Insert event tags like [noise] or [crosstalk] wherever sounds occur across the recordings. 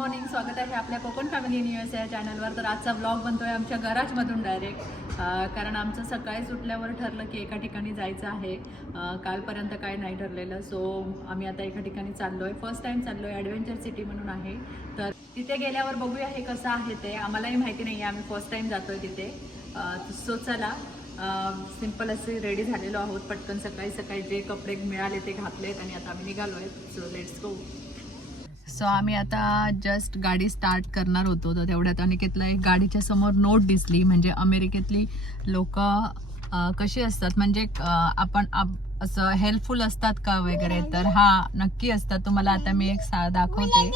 Morning स्वागत आहे आपल्या कोकण फॅमिली न्यूज या चॅनलवर तर आजचा ब्लॉग बनतोय आमच्या गराजमधून डायरेक्ट कारण आमचं सकाळी सुटल्यावर ठरलं की एका ठिकाणी जायचं आहे. कालपर्यंत काय नाही ठरलेलं. सो आम्ही आता एका ठिकाणी चाललो आहे फर्स्ट टाईम चाललो आहे ॲडव्हेंचर सिटी म्हणून आहे. तर तिथे गेल्यावर बघूया हे कसं आहे ते. आम्हालाही माहिती नाही आहे आम्ही फर्स्ट टाईम जातोय तिथे. सो चला. सिंपल असे रेडी झालेलो आहोत. पटकन सकाळी सकाळी जे कपडे मिळाले ते घातलेत आणि आता आम्ही निघालो आहे सो लेट्स गो सो आम्ही आता जस्ट गाडी स्टार्ट करणार होतो. तर तेवढ्यात अनिकेतला एक गाडीच्या समोर नोट दिसली. म्हणजे अमेरिकेतली लोक कशी असतात? म्हणजे आपण आप- असं हेल्पफुल असतात का वगैरे? तर हा नक्की असतात. तुम्हाला आता मी एक सा दाखवते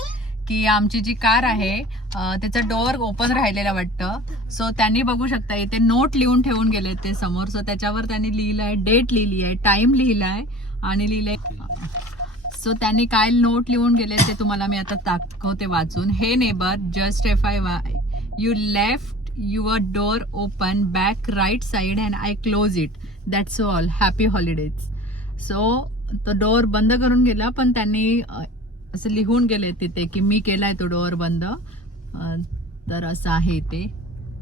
की आमची जी कार आहे त्याचा डोअर ओपन राहिलेला वाटतं. सो त्यांनी बघू शकता इथे नोट लिहून ठेवून गेले ते समोर. सो त्याच्यावर त्यांनी लिहिलं आहे डेट लिहिली आहे टाइम लिहिला आहे आणि लिहिलंय सो त्यांनी काय नोट लिहून गेले ते तुम्हाला मी आता दाखवते वाचून. हे neighbour just F Y I you left your door open back right side and I close it that's all happy holidays so तो डोअर बंद करून गेला पण त्यांनी असं लिहून गेले तिथे की मी केलाय तो डोअर बंद. तर असं आहे ते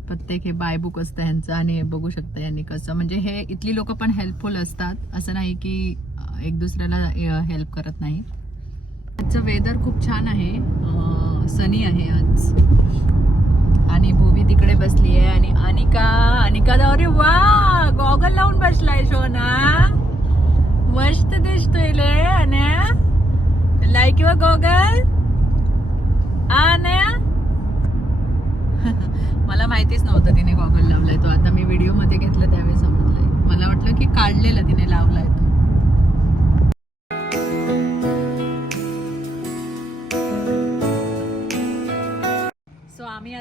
प्रत्येक हे बाय बुक असतं ह्यांचं आणि हे बघू शकता यांनी कसं. म्हणजे हे इथली लोक पण हेल्पफुल असतात. असं नाही की एक दुसऱ्याला हेल्प करत नाही. आजचं वेदर खूप छान आहे. सनी आहे आज. आणि भूमी तिकडे बसली आहे आणि अनिका अनिका अरे वा! गॉगल लावून बसलाय शोना. मस्त दिसतोय लय Anya like your goggle Anya. [laughs] मला माहितीच नव्हतं तिने गॉगल लावलाय तो. आता मी व्हिडिओमध्ये घेतला त्यावेळी समजलंय. मला वाटलं की काढलेलं तिने लावलाय तो.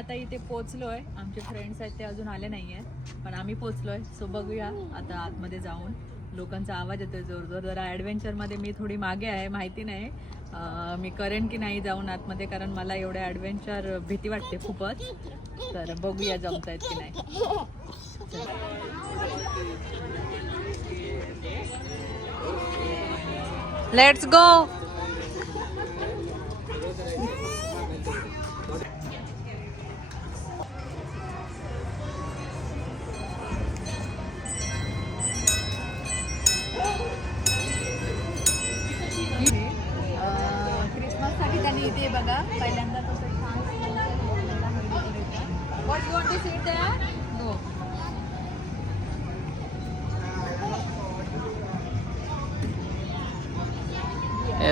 आता इथे पोचलोय. आमचे फ्रेंड्स आहेत ते अजून आले नाही आहेत पण आम्ही पोचलोय. सो बघूया आता आतमध्ये जाऊन. लोकांचा आवाज येतो जोर जोर जरा ॲडव्हेंचरमध्ये मी थोडी मागे आहे माहिती नाही. मी करेन की नाही जाऊन आतमध्ये? कारण मला एवढ्या ॲडव्हेंचर भीती वाटते खूपच. तर बघूया जमतायत की नाही. Let's go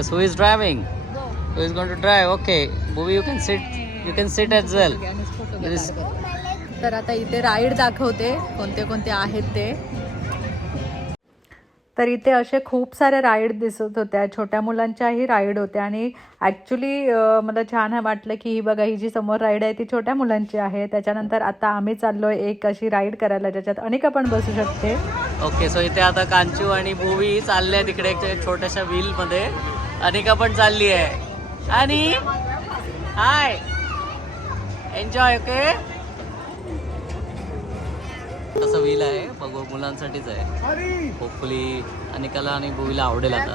Yes, who is driving? Go. Who is going to drive? Okay, Bhuvi, you can sit. You can sit as well. There is-. तर आता इथे राईड दाखवते कोणते कोणते आहेत ते तर इथे असे खूप सारे राईड दिसत होत्या छोट्या मुलांच्याही राईड होत्या आणि ॲक्च्युली मला छान वाटलं की ही बघा ही जी समोर राईड आहे ती छोट्या मुलांची आहे त्याच्यानंतर आता आम्ही चाललोय एक अशी राईड करायला ज्याच्यात अनेका पण बसू शकते ओके सो इथे आता कांचू आणि भुवी चालल्या तिकडे एक छोट्याशा व्हील मध्ये अनिका पण चालली आहे. आणि हाय. एन्जॉय ओके तसं व्हील आहे. बघू मुलांसाठीच आहे. होपफुली अनिकाला आणि भुवीला आवडेल आता.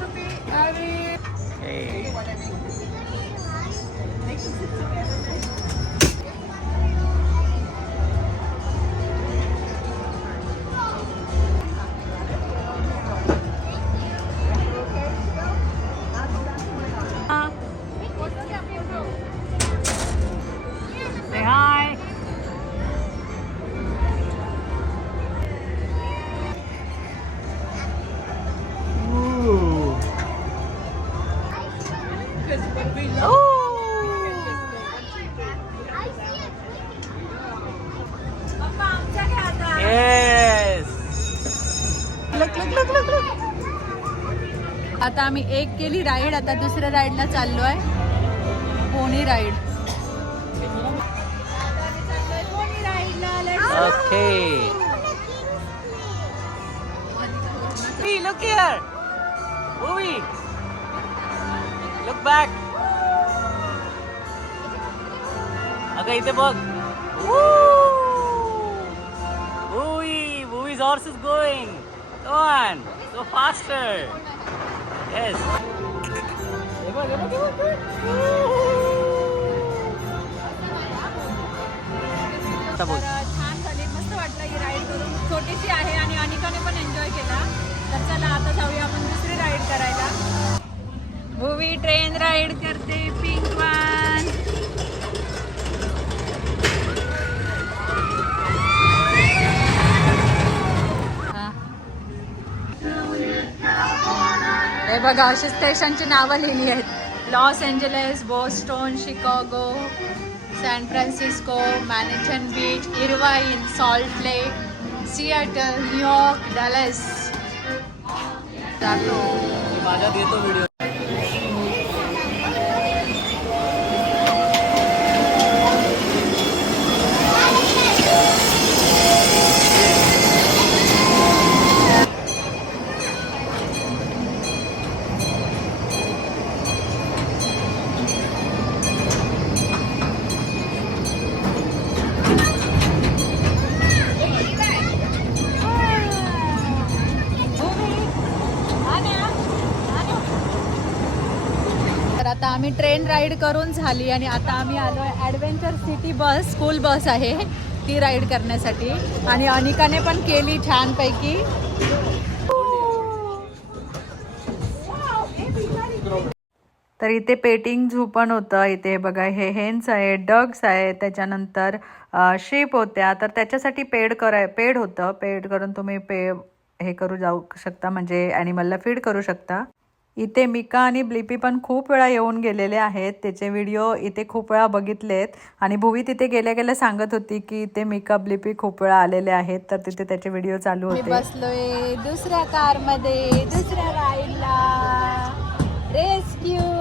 आता आम्ही एक केली राईड आता दुसऱ्या राईडला चाललोय pony ride Okay. Hey, look here. Bhuvi. Look back. अगं इथे बघ Bhuvi, Bhuvi's horse is going. Come on, so faster. Yes हे बघ हे बघ छान झाली. मस्त वाटलं ही राईड करून. छोटीशी आहे आणि अनिकाने पण एन्जॉय केला. तर चला आता जाऊया आपण दुसरी राईड करायला. मूवी ट्रेन राईड करते पिंक वा हे बघा अशी स्टेशनची नावं लिहिली आहेत. Los Angeles Boston Chicago San Francisco Manhattan beach Irvine Salt Lake Seattle New York Dallas. जातो माझ्यात येतो व्हिडिओ आता आम्ही ट्रेन राईड करून झाली आणि आता आम्ही आलो आहे adventure city bus school bus आहे. ती राईड करण्यासाठी. आणि अनिकाने पण केली छानपैकी. तर इथे पेटिंग झू पण होतं. इथे बघा हे हेन्स आहे डग्स आहे. त्याच्यानंतर शेप होत्या. तर त्याच्यासाठी पेड कराय पेड होतं. पेड करून तुम्ही पे हे करू जाऊ शकता. म्हणजे ॲनिमलला फीड करू शकता. इथे मिका आणि ब्लिपी पण खूप वेळा येऊन गेलेले आहेत. त्याचे व्हिडिओ इथे खूप वेळा बघितलेत. आणि भुवी तिथे गेल्या गेल्या सांगत होती की इथे मिका ब्लिपी खूप वेळा आलेले आहेत. तर तिथे त्याचे व्हिडिओ चालू होते. बसलोय दुसऱ्या कारमध्ये दुसऱ्या राईडला रेस्क्यू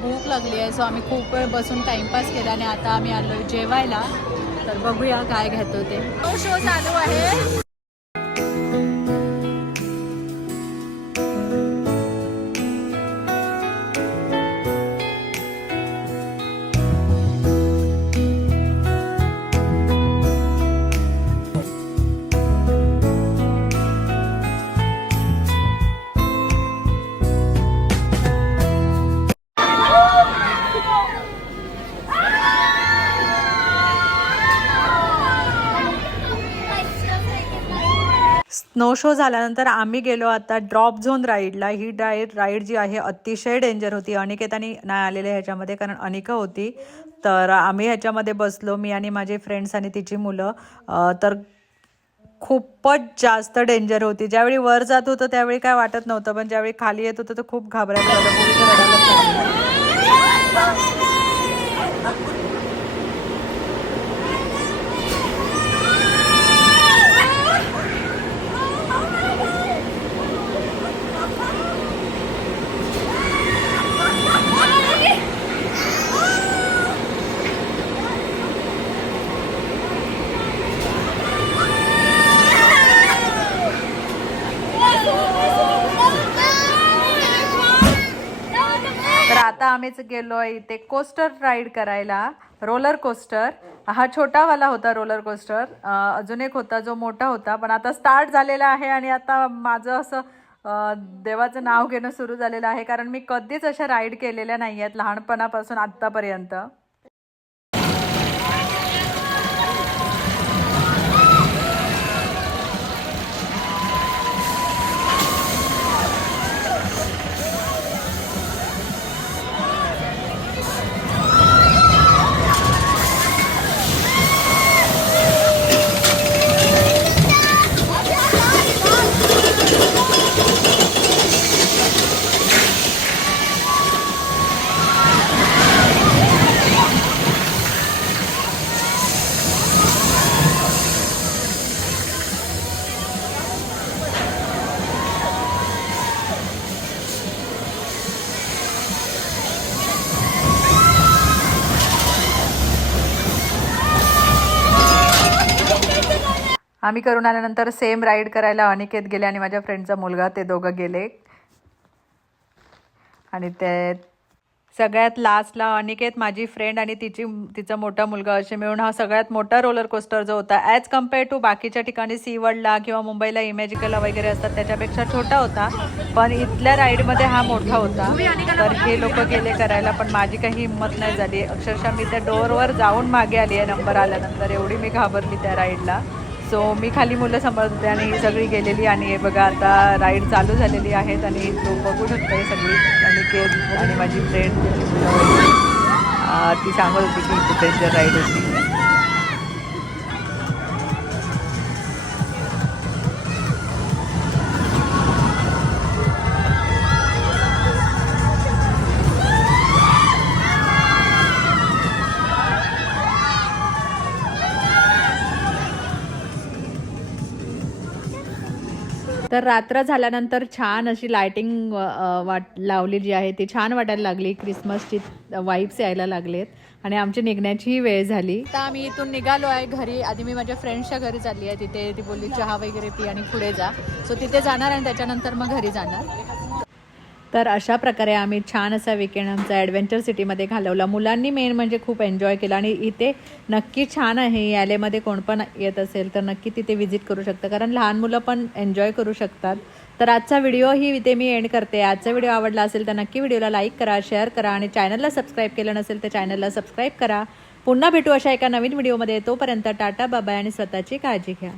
भूक लागली आहे सो आम्ही खूप वेळ बसून टाइमपास केला आणि आता आम्ही आलो जेवायला. तर बघूया काय घेतो ते. शो चालू आहे. स्नो शो झाल्यानंतर आम्ही गेलो आता ड्रॉप झोन राईडला. ही राईड राईड जी आहे अतिशय डेंजर होती. अनिकेतानी नाही आलेले ह्याच्यामध्ये कारण अनिका होती. तर आम्ही ह्याच्यामध्ये बसलो मी आणि माझे फ्रेंड्स आणि तिची मुलं. तर खूपच जास्त डेंजर होती. ज्यावेळी वर जात होतं त्यावेळी काय वाटत नव्हतं पण ज्यावेळी खाली येत होतं तर खूप घाबरायला आता आम्हीच गेलो इथे कोस्टर राईड करायला रोलर कोस्टर हा छोटावाला होता रोलर कोस्टर अजून एक होता जो मोठा होता पण आता स्टार्ट झालेला आहे आणि आता माझं असं देवाचं नाव घेणं सुरू झालेलं आहे कारण मी कधीच अशा राईड केलेल्या नाही आहेत लहानपणापासून आत्तापर्यंत. आम्ही करून आल्यानंतर सेम राईड करायला अनिकेत गेले आणि माझ्या फ्रेंडचा मुलगा ते दोघं गेले. आणि ते सगळ्यात लास्टला अनिकेत माझी फ्रेंड आणि तिची तिचा मोठा मुलगा असे मिळून हा सगळ्यात मोठा रोलर कोस्टर जो होता ॲज कंपेअर टू बाकीच्या ठिकाणी सीवर्डला किंवा मुंबईला इमॅजिकला वगैरे असतात त्याच्यापेक्षा छोटा होता. पण इथल्या राईडमध्ये हा मोठा होता. तर हे लोक गेले करायला पण माझी काही हिंमत नाही झाली. अक्षरशः मी त्या डोअरवर जाऊन मागे आली आहे नंबर आल्यानंतर. एवढी मी घाबरली त्या राईडला सो मी खाली मुलं सांभाळत होते आणि ही सगळी गेलेली आणि हे बघा आता राईड चालू झालेली आहेत आणि तो बघू शकतो सगळी. आणि केस आणि माझी फ्रेंड ती सांगत होती की कुठे राईड होती. तर रात्र झाल्यानंतर छान अशी लायटिंग वाट लावली जी आहे ती छान वाटायला लागली. क्रिसमसची वाईब्स यायला लागलेत आणि आमची निघण्याचीही वेळ झाली. तर आम्ही इथून निघालो आहे घरी. आधी मी माझ्या फ्रेंड्सच्या घरी चालली आहे. तिथे ती बोलली चहा वगैरे पी आणि पुढे जा. सो तिथे जाणार आणि त्याच्यानंतर मग घरी जाणार. तर अशा प्रकारे आम्ही छान असा विकेंड आमचा ॲडव्हेंचर सिटीमध्ये घालवला. मुलांनी मेन म्हणजे खूप एन्जॉय केला आणि इथे नक्की छान आहे. यालेमध्ये कोण पण येत असेल तर नक्की तिथे व्हिजिट करू शकतं. कारण लहान मुलं पण एन्जॉय करू शकतात. तर आजचा व्हिडिओ ही इथे मी एंड करते. आजचा व्हिडिओ आवडला असेल तर नक्की व्हिडिओला लाईक करा शेअर करा आणि चॅनलला सबस्क्राईब केलं नसेल तर चॅनलला सबस्क्राईब करा. पुन्हा भेटू अशा एका नवीन व्हिडिओमध्ये तोपर्यंत टाटा बाबाय आणि स्वतःची काळजी घ्या.